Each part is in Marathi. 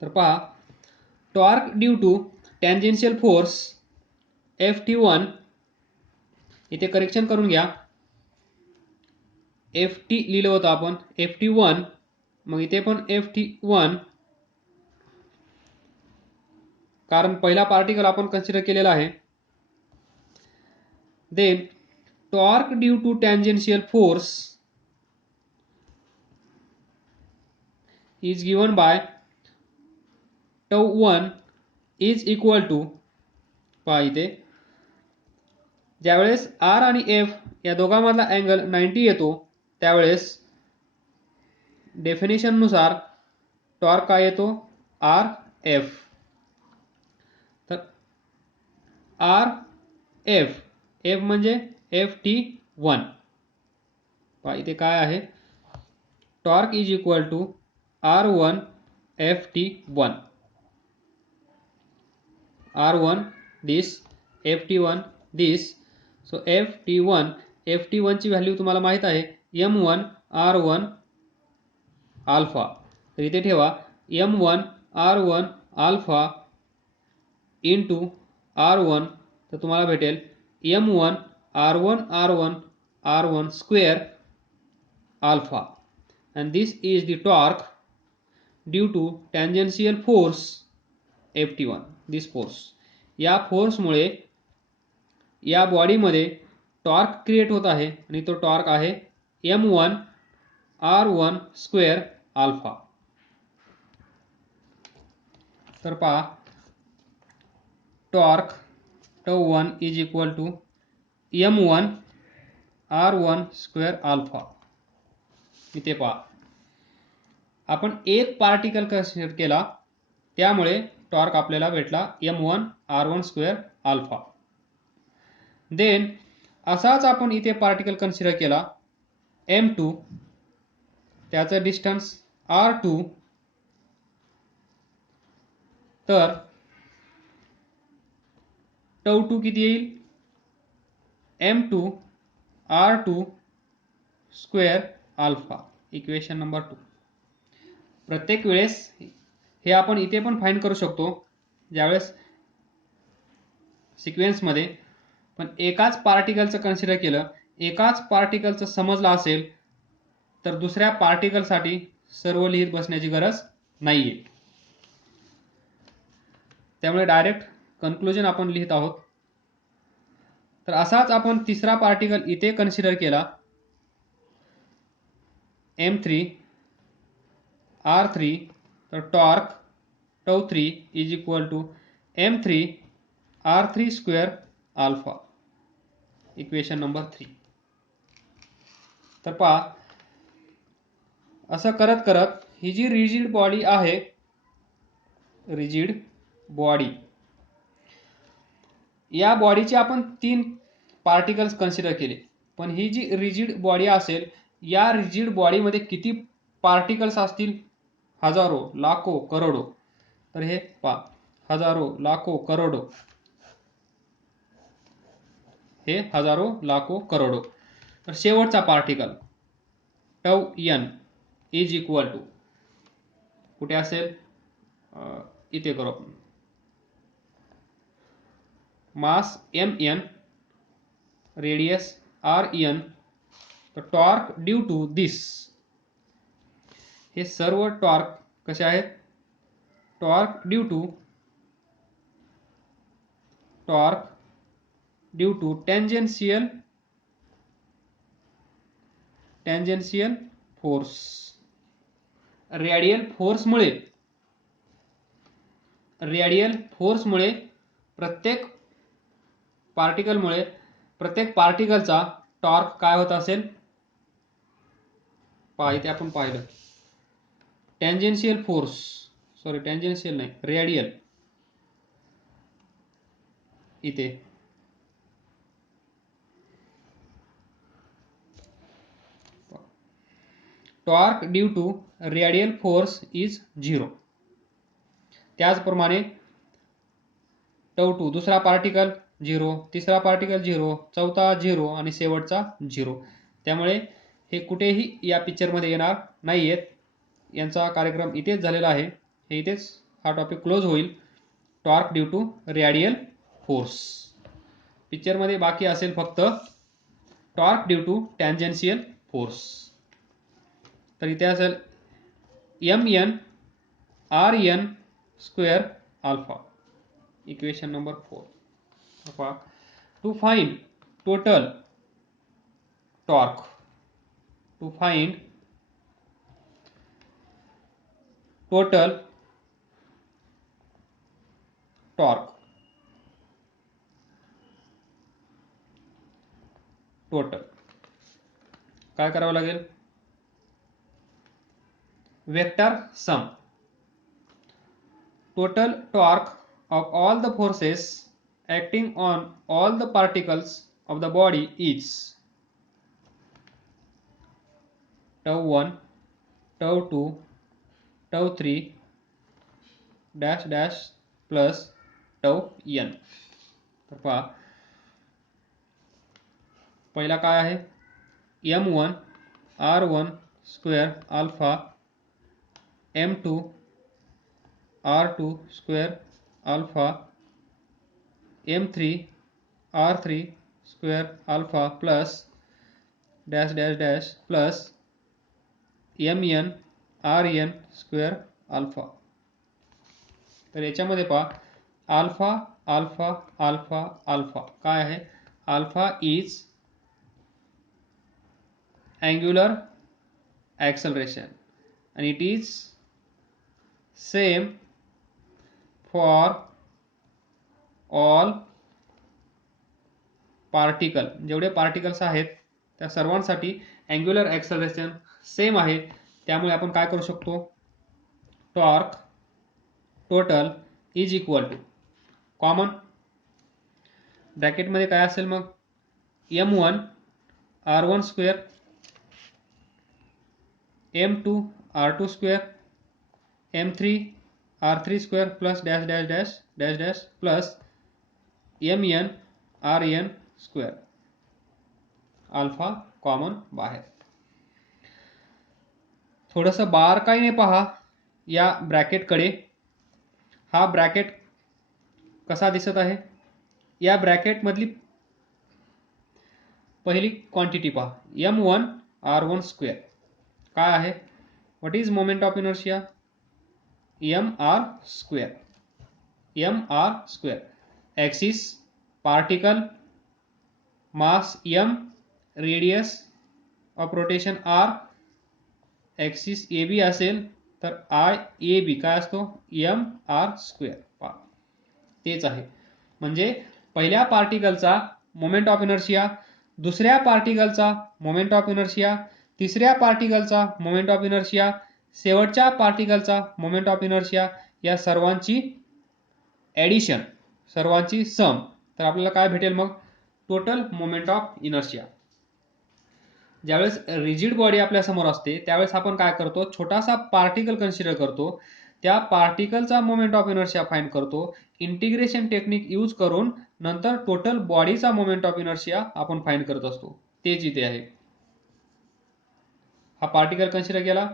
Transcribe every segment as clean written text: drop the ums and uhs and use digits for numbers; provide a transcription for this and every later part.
तर पहा, torque due to tangential force Ft1, इथे करेक्शन करून घ्या, Ft लिहिलं होतं आपण Ft1, मग इथे पण Ft1, कारण पहिला पार्टिकल आपण कन्सिडर केलेला आहे. Then torque due to tangential force is given by τ1 is equal to, पहा इथे ज्यावेळेस R आणि F या दोघांमधला अँगल 90 येतो त्यावेळेस डेफिनेशन नुसार टॉर्क काय येतो, RF. तर RF, F म्हणजे Ft1, पहा इथे काय आहे, torque is equal to R1 Ft1, R1 this, Ft1 this. So Ft1 ची व्हॅल्यू तुम्हाला माहित आहे m1 r1 अल्फा. तर इथे ठेवा m1 r1 alpha into r1, तर तुम्हाला भेटेल m1 r1 r1 r1 square alpha. And this is the torque due to tangential force Ft1. This force, या फोर्समुळे या बॉडीमध्ये टॉर्क क्रिएट होत आहे आणि तो टॉर्क आहे m1 r1 स्क्वेअर अल्फा. तर पहा, torque τ1 is equal to m1 r1 square alpha. इथे पहा, आपण एक पार्टिकल कन्सिडर केला त्यामुळे टॉर्क आपल्याला भेटला m1 r1 square alpha. Then असाच आपण इथे पार्टिकल कन्सिडर केला m2, त्याचा डिस्टन्स r2, तर τ2 किती येईल, m2 r2 square alpha. Equation number 2. प्रत्येक वेळेस हे आपण इथे पण फाइंड करू शकतो ज्यावेळेस सिक्वेन्समध्ये, पण एकाच पार्टिकलचं कन्सिडर केलं, एकाच पार्टिकलचं समजलं असेल तर दुसऱ्या पार्टिकलसाठी सर्व लिहित बसण्याची गरज नाहीये. त्यामुळे डायरेक्ट कन्क्लुजन आपण लिहित आहोत. तर असाच आपण तिसरा पार्टिकल इथे कन्सिडर केला m3 r3, तर torque τ3 is equal to m3 r3 square alpha. Equation number 3. तर पहा, असं करत करत ही जी रिजिड बॉडी आहे, रिजिड बॉडी, या बॉडीचे आपण 3 पार्टिकल्स कन्सिडर केले, पण ही जी रिजिड बॉडी असेल या रिजिड बॉडीमध्ये किती पार्टिकल्स असतील, हजारो, लाखो, करोडो. तर हे पहा, हजारो, लाखो, करोडो, हे हजारो, लाखो, करोडो. तर शेवटचा particle τn is equal to, कुठे असेल, इथे करू आपण, मास mn, रेडियस rn, तर टॉर्क ड्यू टू दिस. हे सर्व टॉर्क कसे आहेत, torque due to tangential force, radial फोर्समुळे प्रत्येक पार्टिकलचा टॉर्क काय होत असेल, पहा इथे आपण पाहिलं टँजेन्शियल फोर्स, सॉरी टँजेन्शियल नाही, रेडियल, इथे torque due to radial force is 0. त्याचप्रमाणे τ2 दुसरा पार्टिकल 0, तिसरा पार्टिकल 0, चौथा 0 आणि शेवटचा 0. त्यामुळे हे कुठेही या पिक्चरमध्ये येणार नाहीयेत. यांचा कार्यक्रम इथेच झालेला आहे, हे इथेच हा टॉपिक क्लोज होईल. Torque due to radial force. पिक्चरमध्ये बाकी असेल फक्त torque due to tangential force. तर इथे असेल mn rn square alpha. Equation number 4. To find total torque, to find total torque, total काय करावं लागेल? Vector sum. Total torque of all the forces acting on all the particles of the body is tau 1, tau 2, tau 3 dash dash plus tau n. तर पहा, पहिला काय आहे? m1 r1 square alpha, m2 r2 square alpha, m3 r3 square alpha plus dash dash dash plus mn rn square alpha. तर याच्यामध्ये पहा, अल्फा अल्फा अल्फा अल्फा काय आहे? Alpha is angular acceleration and it is same for all particle. जेवढे पार्टिकल्स आहेत त्या सर्वांसाठी अँग्युलर ॲक्सलरेशन सेम आहे. त्यामुळे आपण काय करू शकतो? Torque total is equal to common ब्रॅकेटमध्ये काय असेल मग? m1 r1 square, m2 r2 square, m3 r3 square plus dash dash dash dash dash plus mn rn square. Alpha common बाहेर. थोडंसं बारकाईने पहा या ब्रॅकेटकडे. हा ब्रॅकेट कसा दिसत आहे? या ब्रॅकेटमधली पहिली क्वांटिटी पहा, m1 r1 स्क्वेअर काय आहे? What is moment of inertia? mr square. mr square. Axis particle, mass m, radius of rotation r. Axis A B असेल तर आय ए बी काय असतो? mr square. पहा तेच आहे. म्हणजे पहिल्या पार्टिकलचा मोमेंट ऑफ इनर्शिया, दुसऱ्या पार्टिकलचा मोमेंट ऑफ इनर्शिया, तिसऱ्या पार्टिकलचा मोमेंट ऑफ इनर्शिया, शेवटच्या पार्टिकलचा मोमेंट ऑफ इनर्शिया, या सर्वांची ॲडिशन, सर्वांची सम. तर आपल्याला काय भेटेल मग? Total moment of inertia. ज्यावेळेस रिजिड बॉडी आपल्या समोर असते त्यावेळेस आपण काय करतो? छोटासा पार्टिकल कन्सिडर करतो, त्या पार्टिकलचा मोमेंट ऑफ इनर्शिया फाइंड करतो. इंटिग्रेशन टेक्निक यूज करून नंतर टोटल बॉडीचा मोमेंट ऑफ इनर्शिया आपण फाइंड करत असतो. तेच इथे आहे. हा पार्टिकल कन्सिडर केला,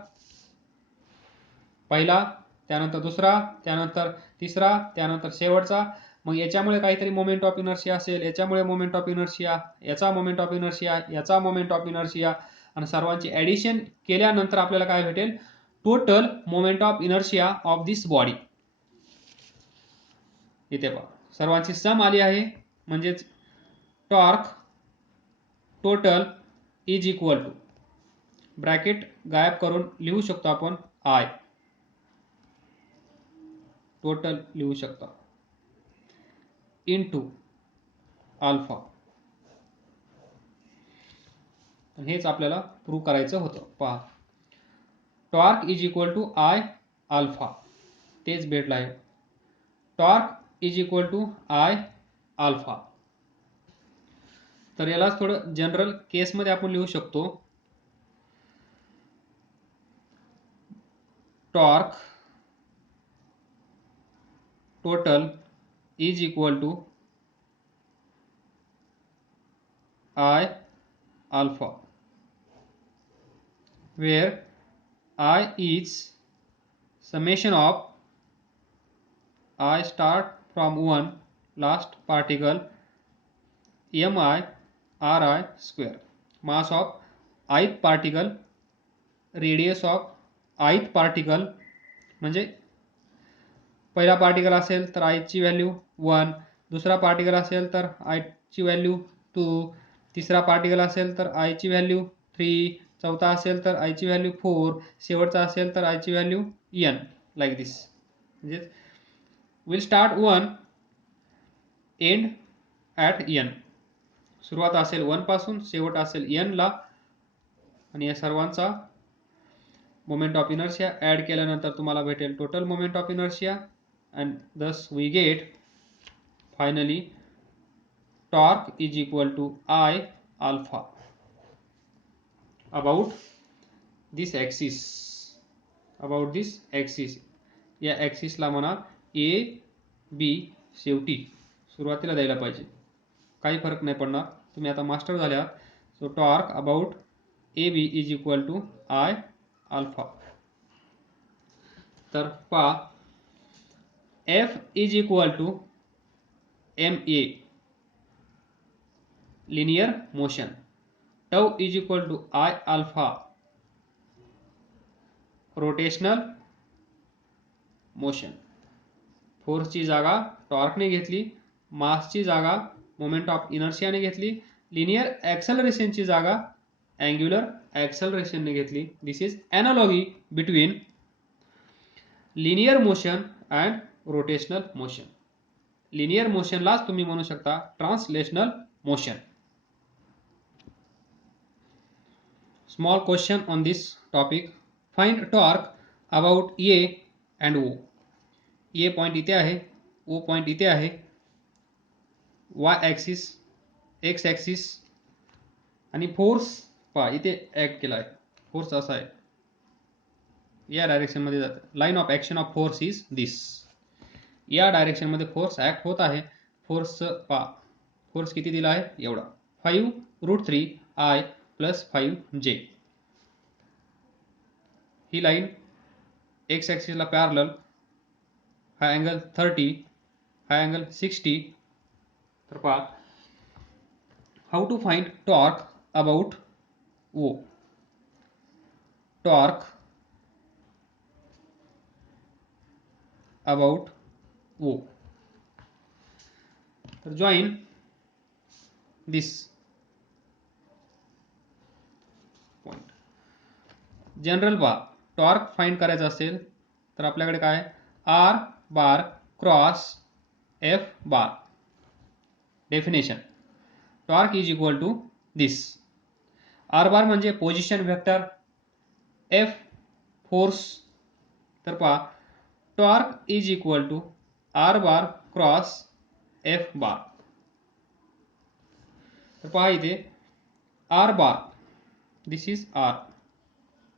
पहिला, त्यानंतर दुसरा, त्यानंतर तिसरा, त्यानंतर शेवटचा. मग याच्यामुळे काहीतरी मोमेंट ऑफ इनर्शिया असेल, याच्यामुळे मोमेंट ऑफ इनर्शिया, याचा मोमेंट ऑफ इनर्शिया, याचा मोमेंट ऑफ इनर्शिया, आणि सर्वांची ॲडिशन केल्यानंतर आपल्याला काय भेटेल? Total moment of inertia of this body. इथे पहा, सर्वांची सम आली आहे. म्हणजेच torque total is equal to, bracket गायब करून लिहू शकतो आपण आय. टोटल लिहू शकता इनटू अल्फा. हेच आपल्याला प्रूव्ह करायचं होतं. पहा, torque is equal to I alpha. तेच भेटलं आहे. Torque is equal to I alpha. तर याला थोडं जनरल केसमध्ये आपण लिहू शकतो. Torque total is equal to I alpha, where I is summation of I start from 1 last particle mi ri square. Mass of ith particle, radius of ith particle म्हणजे पहिला पार्टिकल असेल तर i ची व्हॅल्यू 1, दुसरा पार्टिकल असेल तर i ची व्हॅल्यू 2, तिसरा पार्टिकल असेल तर i ची व्हॅल्यू 3, चौथा असेल तर i ची व्हॅल्यू 4, शेवटचा असेल तर i ची व्हॅल्यू n, लाईक दिस. म्हणजे will start 1 end at n. सुरुवात असेल 1 पासून, शेवट असेल n ला, आणि या सर्वांचा मोमेंट ऑफ इनर्शिया ॲड केल्यानंतर तुम्हाला भेटेल total moment of inertia. And thus we get finally torque is equal to I alpha about this axis. About this axis, या ॲक्सिस ला म्हणा ए बी, शेवटी सुरुवातीला द्यायला पाहिजे, काही फरक नाही पडणार. तुम्ही आता मास्टर झाले आहात. So torque about A B is equal to I alpha. तर पहा, F is equal to ma, linear motion. Tau is equal to I alpha, rotational motion. फोर्सची जागा टॉर्कने घेतली, मासची जागा मोमेंट ऑफ इनर्शियाने घेतली, लिनियर ॲक्सेलरेशनची जागा अँग्युलर ॲक्सेलरेशनने घेतली. This is analogy between linear motion and rotational motion. Linear मोशनलाच तुम्ही म्हणू शकता translational motion. Small question on this topic. Find torque about A and O. A point इथे आहे, ओ पॉइंट इथे आहे. वाय ॲक्सिस, एक्स ॲक्सिस, आणि फोर्स पहा इथे ॲक्ट केला आहे. फोर्स असा आहे, या डायरेक्शन मध्ये जातं. Line of action of force is this. या डायरेक्शन मध्ये फोर्स ॲक्ट होत आहे. फोर्सचं पहा, फोर्स किती दिला आहे एवढा, 5√3 I प्लस 5J. ही लाईन एक्स ॲक्सिसला पॅरलल, हा अँगल 30, हा अँगल 60. तर पहा, how to find torque about O. Torque about O. तर जॉईन दिस पॉइंट. जनरल पहा, टॉर्क फाइंड करायचा असेल तर आपल्याकडे काय, R bar cross F bar. Definition, torque is equal to this. R bar म्हणजे पोझिशन व्हेक्टर, एफ फोर्स. तर पहा, torque is equal to R bar cross F बार. तर पहा इथे R bar, this is R,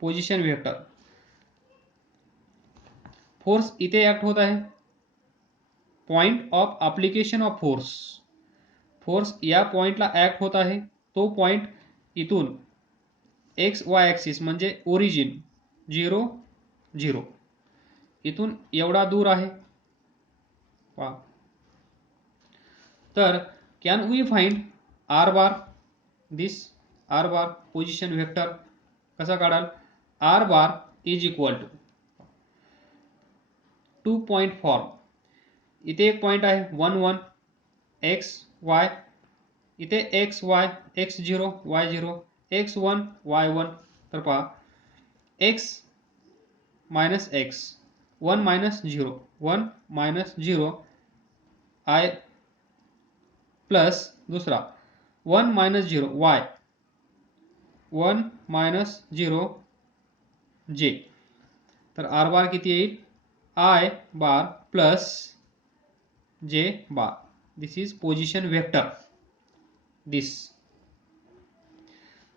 position vector. Force इथे ऍक्ट होत आहे, point of application of force. Force या पॉइंटला ऍक्ट होत आहे. तो पॉइंट इथून एक्स वाय ॲक्सिस म्हणजे ओरिजिन 0 0 इथून एवढा दूर आहे. पहा, तर can we find R bar. This R bar position vector कसा काढाल, R bar is equal to 2 point form. इथे एक पॉइंट आहे 1 1 एक्स वाय, इथे X Y, x0 y0, x1 y1. तर पहा, x minus X, 1 minus 0, 1 minus 0 I plus दुसरा 1 मायनस 0 y, 1 मायनस 0 j. तर आर बार किती येईल, I bar plus j bar. This is position vector this.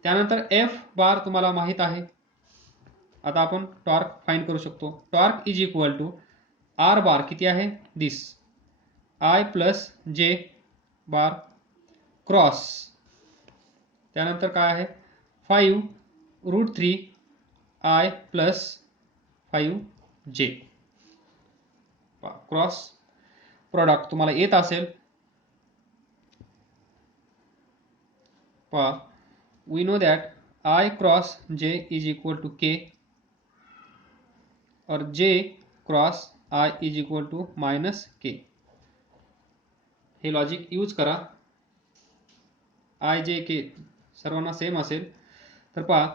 त्यानंतर एफ बार तुम्हाला माहित आहे. आता आपण टॉर्क फाइंड करू शकतो. Torque is equal to R bar किती आहे, दिस I प्लस जे बार क्रॉस, त्यानंतर काय आहे 5√3 I plus 5J cross product तुम्हाला येत असेल, पहा, we know that I cross J is equal to K और J cross I is equal to minus K. हे लॉजिक यूज करा. I J K सर्वांना सेम असेल तर पहा,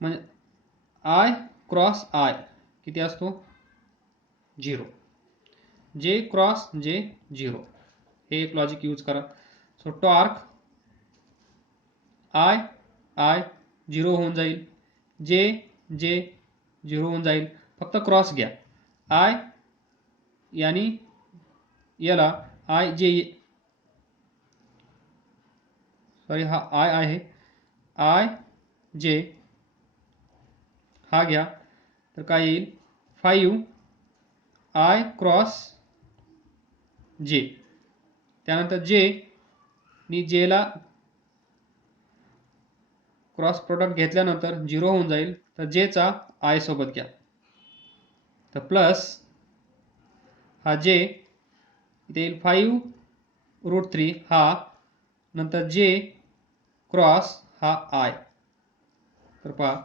म्हणजे I क्रॉस I किती असतो 0, J क्रॉस J 0. हे एक लॉजिक यूज करा. सो टॉर्क I 0 होऊन जाईल, J 0 होऊन जाईल. फक्त क्रॉस घ्या. I यानी याला I J, सॉरी हा I आहे, I J हा घ्या तर काय येईल 5 I क्रॉस J. त्यानंतर J नी J ला क्रॉस प्रोडक्ट घेतल्यानंतर 0 होऊन जाईल, तर J चा I सोबत घ्या तर प्लस हा J इथे येईल 5√3 हा, नंतर J क्रॉस हा I. तर पहा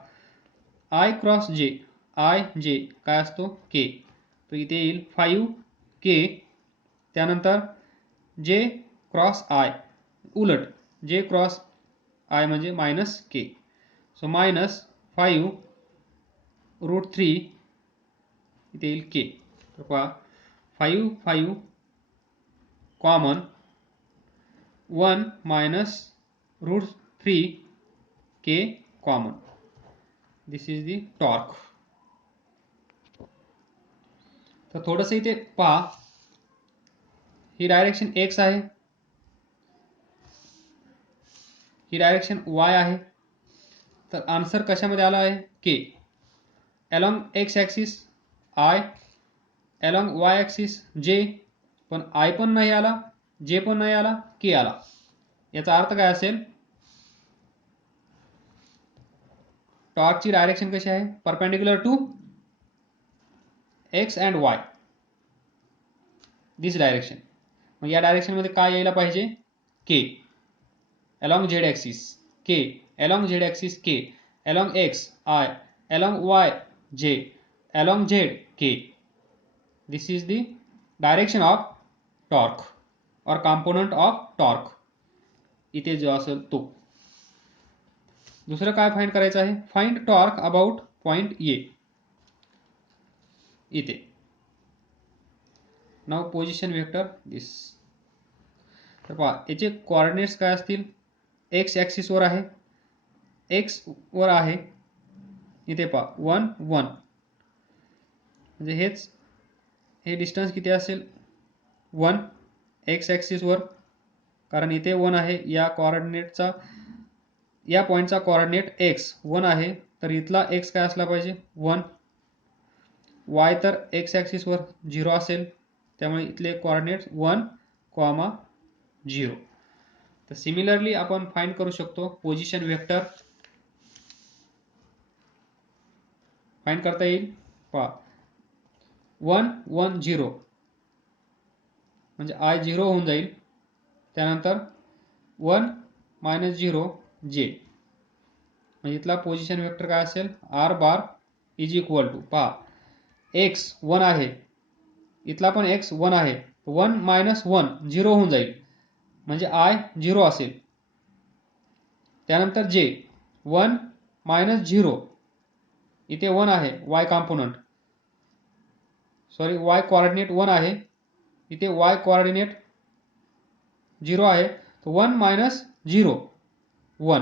I cross J, I J काय असतो K, तर इथे येईल 5K. त्यानंतर J क्रॉस I, उलट J क्रॉस I म्हणजे मायनस K. सो मायनस 5√3 इथे येईल K. तर पहा 5 common, 1 minus √3 K common. This is the torque. तर थोडंसं इथे पहा, ही डायरेक्शन X आहे, ही डायरेक्शन Y आहे. तर आन्सर कशामध्ये आला आहे K. Along X axis I, along Y axis J, पण I पण नाही आला, J पण नाही आला, K आला. याचा अर्थ काय असेल, टॉर्कची डायरेक्शन कशी आहे, perpendicular to X and Y, this direction. मग या डायरेक्शनमध्ये काय यायला पाहिजे K along Z axis, K along Z axis, K along X I, along Y J, along Z K. This is the direction of torque और कंपोनेंट ऑफ टॉर्क. इथे जो असेल तो. दुसरं काय फाइंड करायचं आहे, find torque about point A. इथे नाव पोझिशन वेक्टर दिस. तर पहा याचे कोऑर्डिनेट्स काय असतील, एक्स ॲक्सिस वर आहे, एक्स वर आहे, इथे पहा 1 1, म्हणजे हेच हे डिस्टन्स किती असेल 1 एक्स ॲक्सिस वर, कारण इथे 1 आहे. या कोऑर्डिनेटचा, या पॉइंटचा कोऑर्डिनेट x 1 आहे, तर इथला x काय असला पाहिजे 1. y तर x ॲक्सिस वर 0 असेल, त्यामुळे इथले कोऑर्डिनेट्स 1, 0. तर सिमिलरली आपण फाइंड करू शकतो पोझिशन वेक्टर. फाइंड करता येईल, पहा 1 1 0 म्हणजे I 0 होऊन जाईल. त्यानंतर 1 मायनस 0 J, म्हणजे इथला पोझिशन वेक्टर काय असेल R bar is equal to, पहा x 1 आहे, इथला पण x 1 आहे, 1 मायनस 1 0 होऊन जाईल, म्हणजे I 0 असेल. त्यानंतर J 1 मायनस 0, इथे 1 आहे, y component, sorry y coordinate 1 आहे, इथे y कोऑर्डिनेट 0 आहे, तर 1 मायनस 0 1,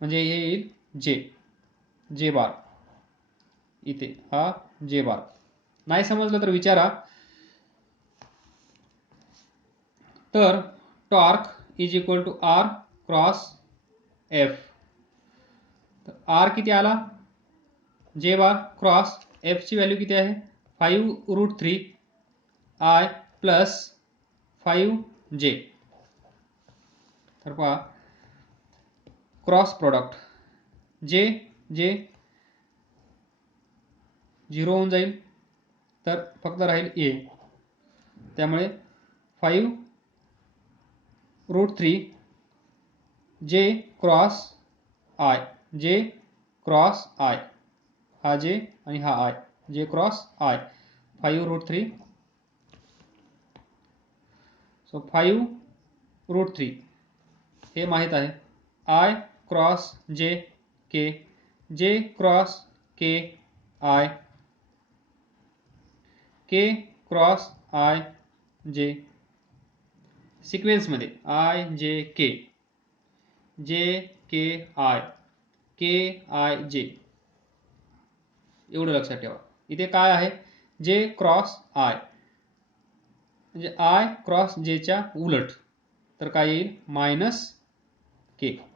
म्हणजे हे येईल J बार. इथे हा J बार. नाही समजलं तर विचारा. तर torque is equal to R cross F. तर R किती आला, J बार क्रॉस F ची व्हॅल्यू किती आहे 5√3 I प्लस 5J. तर पहा क्रॉस प्रोडक्ट J 0 होऊन जाईल, तर फक्त राहील A. त्यामुळे 5√3 जे क्रॉस आय, जे क्रॉस आय, हा जे आणि हा आय, जे क्रॉस आय, 5√3. सो 5√3 हे माहीत आहे. आय क्रॉस जे के, जे cross K I, K cross I जे, सिक्वेन्समध्ये आय जे के, जे के आय, के आय जे, एवढं लक्षात ठेवा. इथे काय आहे, जे क्रॉस आय म्हणजे आय क्रॉस जेच्या उलट, तर काय येईल मायनस के.